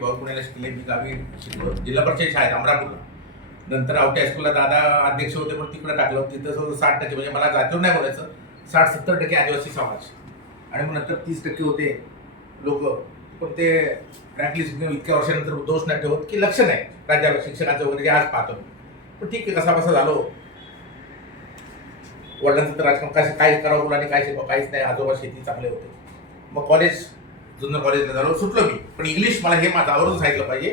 भाऊ पुण्याला शिकले, मी गावी शिकलो जिल्हा परिषद शाळेत अमरापूरला. नंतर आवटे हायस्कूलला दादा अध्यक्ष होते पण तिकडे टाकलं. तिथं जवळ 60% म्हणजे मला जातीवर नाही बोलायचं, 60-70% आदिवासी समाज आणि मग नंतर 30% होते लोक. पण ते फ्रँकली इतक्या वर्षानंतर दोष नाही ठेवत की लक्ष नाही राज्याला शिक्षणाचं वगैरे जे आज पाहतो. पण ठीक आहे, कसा कसा झालो. वडिलांचं तर राजकारण कसं काय करावं, मुलांनी काय शिकावं काहीच नाही. आजोबा शेती चांगले होते. मग कॉलेज जुन्नर कॉलेजला झालो, सुटलो मी. पण इंग्लिश मला हे माझं आवर्जून सांगितलं पाहिजे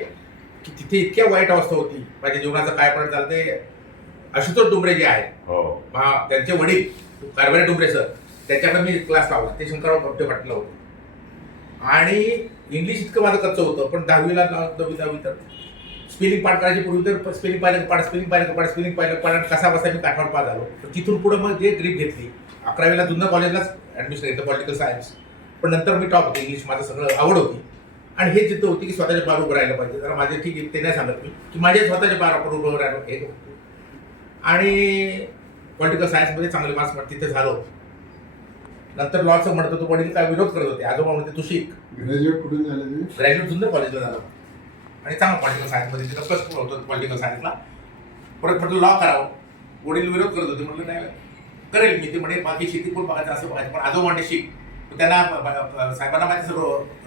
की तिथे इतक्या वाईट अवस्था होती. माझ्या जीवनाचं काय पण चालते. आशुतोष डुंबरे जे आहेत, त्यांचे वडील कारभारी डुंबरे सर, त्याच्याकडे मी क्लास लावला. ते शंकरराव पट्टे पाटील होते. आणि इंग्लिश इतकं माझं कच्चं होतं. पण 10वीला तर स्पेलिंग पाठ करायची पूर्वी तर स्पेलिंग पाहिलं पाठ, स्पेलिंग पाहिलं पाठ कसा बसा मी काठावर पास झालो. तर तिथून पुढे मग जे ग्रीप घेतली. 11वीला जुन्नर कॉलेजलाच ॲडमिशन घेतलं, पॉलिटिकल सायन्स. पण नंतर मी टॉप होते. इंग्लिश माझं सगळं आवड होती. आणि हे जिथं होती की स्वतःच्या पार उभं राहिलं पाहिजे. जरा माझे ठीक आहे ते नाही सांगत मी की माझे स्वतःच्या पार आपण उभं राहिलो हे. आणि पॉलिटिकल सायन्समध्ये चांगले मार्क्स तिथे झालो. नंतर लॉचं म्हणत होतो, वडील काय विरोध करत होते. आजोबा म्हणते तू शिक. ग्रॅज्युएट कुठून झालं? ग्रॅज्युएट जुन्नर कॉलेजला झालो आणि चांगलं पॉलिटिकल सायन्समध्ये तिथं प्लस होतं पॉलिटिकल सायन्सला. परत म्हटलं लॉ करावं. वडील विरोध करत होते. म्हटलं नाही करेल मी. ते म्हणे बाकी शेती पण बघायचं असं बघायचं. पण आजोबा म्हणते शिक. त्यांना साहेबांना माहिती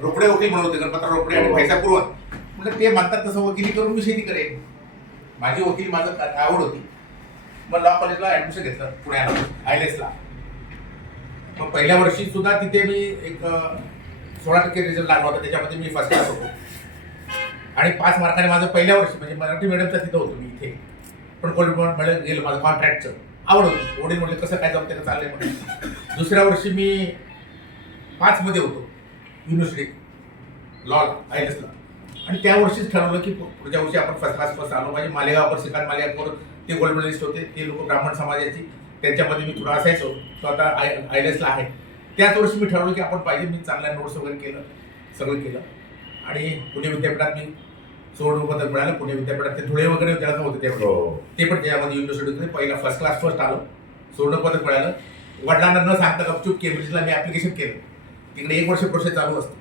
रोकडे वकील म्हणत होते, गणपतराव रोकडे आणि पैसा पुरवत. म्हणजे ते म्हणतात तसं वकिली करून मी शेती करेन. माझी वकील माझं आवड होती. मग लॉ कॉलेजला ॲडमिशन घेतलं पुण्याला आयलेसला. मग पहिल्या वर्षी सुद्धा तिथे मी एक 16% रिझल्ट लागला होता. त्याच्यामध्ये मी फर्स्ट क्लास होतो. आणि 5 मार्काने माझं पहिल्या वर्षी म्हणजे मराठी मीडियमचा तिथं होतो मी इथे. पण कोल्ड म्हणलं गेलं माझं कॉन्ट्रॅक्टचं आवड होती. वडील म्हणले कसं काय जमते का चाललंय म्हणून. दुसऱ्या वर्षी मी 5 मध्ये होतो युनिव्हर्सिटी लॉला आयलेसला. आणि त्या वर्षीच ठरवलं की पुढच्या वर्षी आपण फर्स्ट क्लास आलो पाहिजे. मालेगावकर श्रीकांत मालेगावकर ते गोल्ड मेडलिस्ट होते. ते लोक ब्राह्मण समाजाची, त्यांच्यामध्ये मी थोडा असायचो. तो आता आयलेसला आहे. त्याच वर्षी मी ठरवलं की आपण पाहिजे. मी चांगल्या नोट्स वगैरे केलं, सगळं केलं. आणि पुणे विद्यापीठात मी सुवर्णपदक मिळालं. पुणे विद्यापीठात ते धुळे वगैरे जळगाव होते त्यावेळी. ते पण त्यामध्ये युनिव्हर्सिटीमध्ये पहिला फर्स्ट आलो. सुवर्णपदक मिळालं. वडिलांना न सांगता गपचूप केम्ब्रिजला मी ॲप्लिकेशन केलं. तिकडे 1 वर्ष प्रोसेस चालू असते.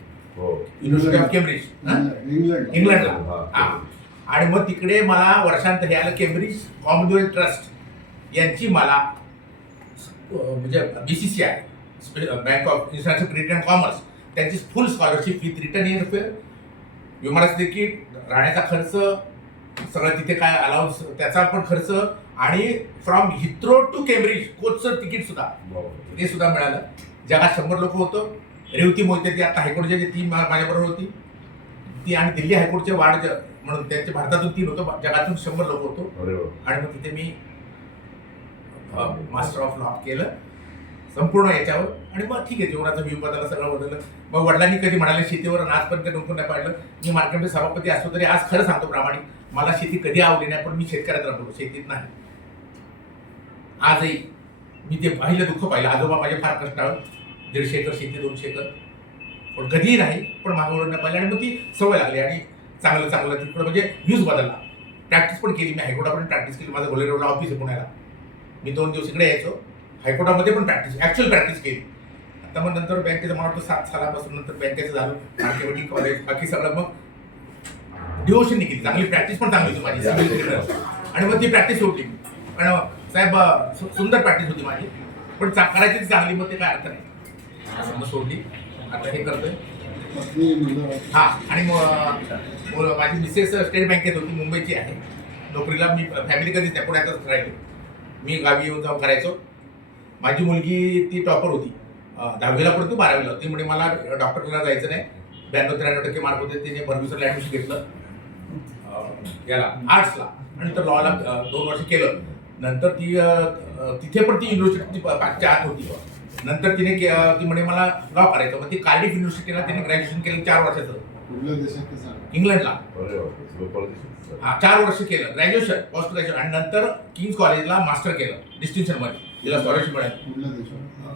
युनिव्हर्सिटी ऑफ केम्ब्रिज इंग्लंडला. आणि मग तिकडे मला वर्षांत हे आलं, केम्ब्रिज कॉमनवेल्थ ट्रस्ट यांची मला म्हणजे BCCI bank of international credit and commerce त्यांची फुल स्कॉलरशिप विथ रिटर्न एअरफेअर, विमानाचं तिकीट, राहण्याचा खर्च सगळं तिथे काय अलाउन्स त्याचा पण खर्च आणि फ्रॉम हिथ्रो टू केम्ब्रिज कोचचं तिकीट सुद्धा ते सुद्धा मिळालं. जगात 100 लोक होतं. रेवती मोहिते ती आता हायकोर्टचे जे 3 माझ्याबरोबर होती ती, आणि दिल्ली हायकोर्टचे वाढ म्हणून त्यांचे भारतातून 3 होतं, जगातून 100 लोक होतो. आणि मग तिथे मी मास्टर ऑफ लॉ केलं संपूर्ण याच्यावर. आणि मग ठीक आहे, जीवनाचं व्ह्यू बदललं, सगळं बदललं. मग वडिलांनी कधी म्हणाले शेतीवर आजपर्यंत डोकून नाही पाडलं. मी मार्केटमध्ये सभापती असतो तरी आज खरं सांगतो प्रामाणिक, मला शेती कधी आवडली नाही. पण मी शेतकऱ्यात राहतो, शेतीत नाही. आजही मी ते पाहिलं, दुःख पाहिलं. आजोबा माझे फार कष्टाळ, 150 एकर शेती, 200 एकर, पण कधीही नाही. पण मागवलं नाही पाहिलं. आणि मग ती सवय लागली. आणि चांगलं तिकडं म्हणजे व्ह्यूज बदलला. प्रॅक्टिस पण केली मी, हायकोर्टापर्यंत प्रॅक्टिस केली. माझं गोले रोडला ऑफिस आहे पुण्याला. मी 2 दिवस इकडे यायचो. हायकोर्टामध्ये पण ॲक्च्युअल प्रॅक्टिस केली. आता मग नंतर बँकेचं मला वाटतं 7 सालापासून नंतर बँकेचं झालं, मार्केटिंग, कॉलेज, बाकी सगळं. मग डिवोशननी केली, चांगली प्रॅक्टिस पण चांगली होती माझी. आणि मग ती प्रॅक्टिस होती. पण साहेब सुंदर प्रॅक्टिस होती माझी, पण करायची चांगली. मग ते काय अर्थ नाही, मग सोडली. आता हे करतोय. हां. आणि मग माझी मिसेस स्टेट बँकेत होती, मुंबईची आहे नोकरीला. मी फॅमिली कधीच नाही, पुण्यातच राहिली. मी गावी येऊन जाऊन करायचो. माझी मुलगी ती टॉपर होती, 10वीला पडतो 12वीला. ती म्हणजे मला डॉक्टरला जायचं नाही, 92-93% मार्क होते. तिने परमिशनला ॲडमिशन घेतलं याला आर्ट्सला. आणि नंतर लॉला 2 वर्ष केलं. नंतर ती तिथे पण ती युनिव्हर्सिटी 5च्या आत होती. नंतर तिने ती म्हणे मला लॉ करायचं. मग ती कार्डिफ युनिव्हर्सिटीला तिने ग्रॅज्युएशन केलं 4 वर्षाचं इंग्लंडला. हां, 4 वर्ष केलं ग्रॅज्युएशन, पोस्ट ग्रॅज्युएशन. आणि नंतर किंग्स कॉलेजला मास्टर केलं डिस्टिंक्शनमध्ये. तिला स्कॉलरशिप मिळाली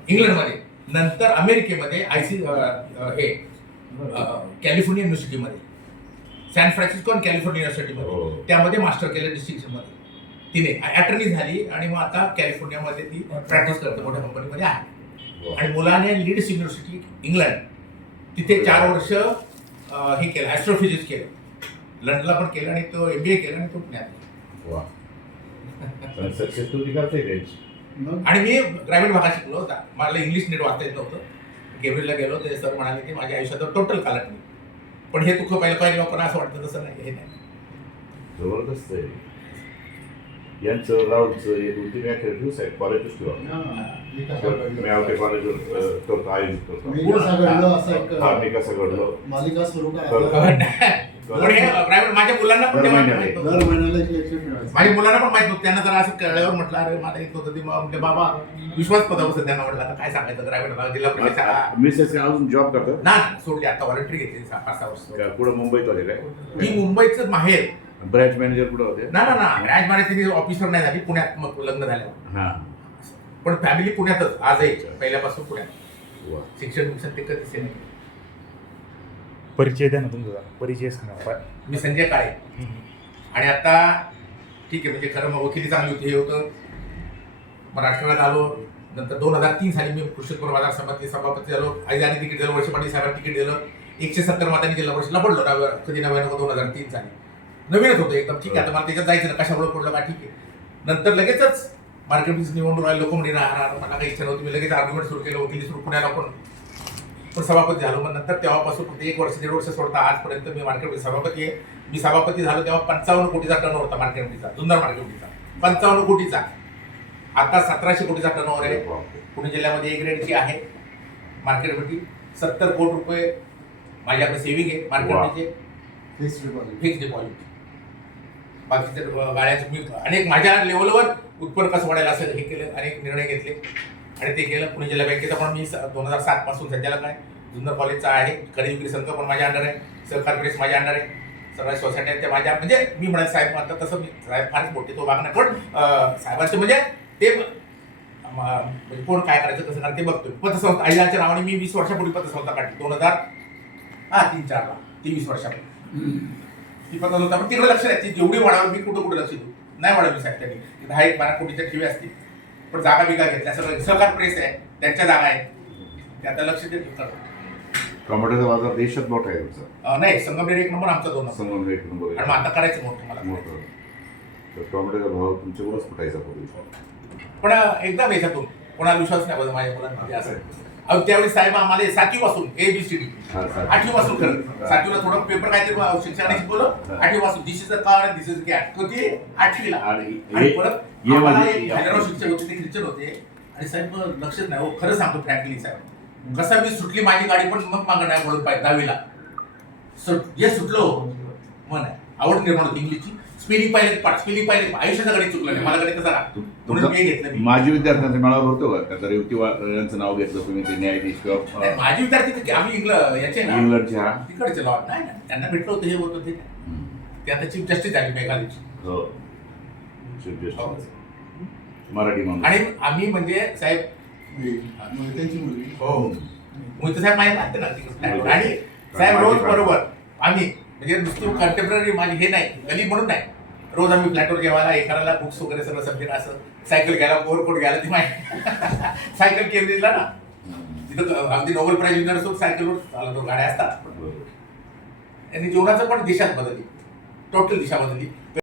इंग्लंडमध्ये. नंतर अमेरिकेमध्ये हे कॅलिफोर्निया युनिव्हर्सिटीमध्ये, सॅन फ्रान्सिस्को आणि कॅलिफोर्निया युनिव्हर्सिटीमध्ये त्यामध्ये मास्टर केलं डिस्टिंक्शनमध्ये. तिने अटर्नी झाली. आणि मग आता कॅलिफोर्नियामध्ये ती प्रॅक्टिस करते, मोठ्या कंपनीमध्ये आहे. आणि मुलाने लीड्स युनिव्हर्सिटी इंग्लंड तिथे 4 वर्ष हे केलं ॲस्ट्रोफिजिक्स केलं, लंडनला पण केलं आणि तो MBA केलं आणि तो पुण्यात. वा सक्सेसफुल करते त्यांची. आणि मी ग्रामीण भागात शिकलो होता, मला इंग्लिश नीट वाचता येत नव्हतं. केम्ब्रिजला गेलो, ते सर म्हणाले की माझ्या आयुष्यात टोटल कालट नाही. पण हे दुःख पहिलं काही लोकांना असं वाटतं तसं नाही, हे नाही. जबरदस्त आहे यांचं राऊतचं हे 2-3 व्याख्यान आहे कॉलेजच किंवा मी आवडे कॉलेजवर करतो आयोजित करतो. मी कसं घडलं असं एक मी कसं घडलो मालिका सुरू पण करा. हे ग्रामीण माझ्या मुलांना पण तेव्हा माहित नव्हतं. दर महिन्याला एक लेक्चर मिळायचं. माझ्या मुलांना पण माहित नव्हतं. त्यांना जरा असं कळल्यावर म्हटलं अरे मला येत होतं, ती म्हणजे बाबा विश्वास पदावर बसत. त्यांना म्हटलं आता काय सांगायचं, ग्रामीण भाग जिल्हा परिषद शाळा मिसेस अजून जॉब करतात ना सोडली, आता व्हॉलंटरी घेतली 5-6 वर्ष. पुढे मुंबईत होते काय मी मुंबईचं माहेर ब्रँच मॅनेजर कुठे होते ना ना ना राज महाराज तिने ऑफिसर नाही झाली, पुण्यात मग लग्न झाल्यावर. हां पण फॅमिली पुण्यातच आजही पहिल्यापासून पुण्यात. वा शिक्षण ते कधीच नाही. परिचय द्या ना तुमचा, परिचय सांगा. मी संजय काळे. आणि आता ठीक आहे, म्हणजे खरं मग वकिली चांगली होती, हे होतं. मग राष्ट्रवादात आलो. नंतर 2003 साली मी कृषी उत्पन्न बाजार समिती सभापती झालो. आईजाने तिकीट दिलं, वर्ष पाटील साहेबांनी तिकीट दिलं. 170 मतांनी जिल्हा परिषदला पडलो. कधी 2003 साली नवीनच होतं एकदम. ठीक आहे, आता मला त्याच्यात जायचं ना, कशामुळे पडलं का ठीक आहे. नंतर लगेचच मार्केट निवडून राहिले, लोक म्हणजे राहणार, मला काही इच्छा नव्हती. मी लगेच आर्ग्युमेंट सुरू केलं, वकिली सुरू पुण्याला पण सभापती झालो. मग नंतर तेव्हापासून 1 वर्ष 1.5 वर्ष सोडता आजपर्यंत मी मार्केट सभापती आहे. मी सभापती झालो तेव्हा 55 कोटीचा टर्नओव्हर होता मार्केटचा, जुन्नर मार्केटचा 55 कोटीचा. आता 1700 कोटीचा टर्नओव्हर आहे. पुणे जिल्ह्यामध्ये A ग्रेडची आहे मार्केटमध्ये. 70 कोटी रुपये माझ्याकडे सेव्हिंग आहे मार्केटमध्ये, फिक्स डिपॉझिट. बाकीचे गाड्याचे मी अनेक माझ्या लेवलवर उत्पन्न कसं वाढायला असं हे केलं, अनेक निर्णय घेतले आणि ते केलं. पुणे जिल्हा बँकेचा पण मी 2007 पासून संचालक आहे. जुन्नर कॉलेजचा आहे. खरेदी विक्री संघ पण माझ्या अंडर आहे. सहकार प्रेस माझ्या अंडर आहे. सगळ्या सोसायट्या त्या माझ्या, म्हणजे मी म्हणाल साहेब म्हणतात तसं मी साहेब फारच मोठे तो भाग नाही, पण साहेबांचे म्हणजे ते म्हणजे कोण काय करायचं कसं करायचं ते बघतोय. पतसंस्था आईच्या नावाने मी 20 वर्षापूर्वी पतसंस्था काढली. 2003-4ला 23 वर्षापूर्वी ती पतसंस्था. पण तिकडे लक्ष द्यायची, जेवढी वाढावी मी कुठं लक्ष देऊ नाही वाढवली साहेब त्यांनी. 10-12 कोटीच्या ठेवी असतील, पण जागा बिगा घेतल्या. सगळं सहकार प्रेस आहे, त्यांच्या जागा आहेत, ते आता लक्ष देत. टोमॅटोचा बाजार देशात मोठा आहे तुमचा. नाही, संगमनेर 1 नंबर, आमचा 2 नंबर. संगमनेर 1 नंबर आणि आहे. मग आता करायचं मोठं मला. मोठं तर टोमॅटोचा भाव तुमच्याकडूनच फुटायचा पूर्वी. पण एकदम याच्यातून कोणाला विश्वास नाही बघा माझ्या मुलांमध्ये असं. अहो त्यावेळी साहेब आम्हाला 7वी पासून ABCD 8वी पासून खरं 7वीला थोडं पेपर काहीतरी शिक्षणाने शिकवलं. 8वी पासून this is a car this is cat होती 8वीला. आणि परत आम्हाला एक हजारो शिक्षक होते, ते ख्रिश्चन होते. आणि साहेब लक्षच नाही हो, खरं सांगतो फ्रँकली साहेब, कसा मी सुटली माझी गाडी पण मग मागं नाही म्हणून पाहिजे 10वीला जे सुटलो मन आवड निर्माण होती इंग्लिशची. स्पेलिंग पाहिले आयुष्याचा गणित चुकलं नाही मला, गणित जरा म्हणून मी घेतलं. माजी विद्यार्थ्यांचा मेळावा भरतो का? तर युवती यांचं नाव घेतलं तुम्ही, ते न्यायाधीश किंवा माझे विद्यार्थी आम्ही याचे ना इंग्लंडच्या तिकडचे लॉ नाही ना, त्यांना भेटलं होतं हे होतं ते आता चीफ जस्टिस झाली मेघालयची. हो चीफ जस्टिस मराठी म्हणून. आणि आम्ही म्हणजे साहेब त्यांची मुलगी हो मोहिते साहेब माझ्या लागते ना तिकडे. आणि साहेब रोज बरोबर आम्ही म्हणजे नुसती कंटेम्पररी माझी हे नाही गली म्हणून नाही, रोज आम्ही फ्लॅटवर जेवायला एखाद्याला बुक्स वगैरे सगळं सब्जेक्ट असं. सायकल घ्यायला ओव्हरकोट घ्यायला ती माहिती सायकल केम्ब्रिजला ना, तिथं अगदी नोबेल प्राईज विनर असतो सायकलवर चालतो, गाड्या असतात. त्यांनी जीवनाचं पण दिशाच बदलली, टोटल दिशा बदलली.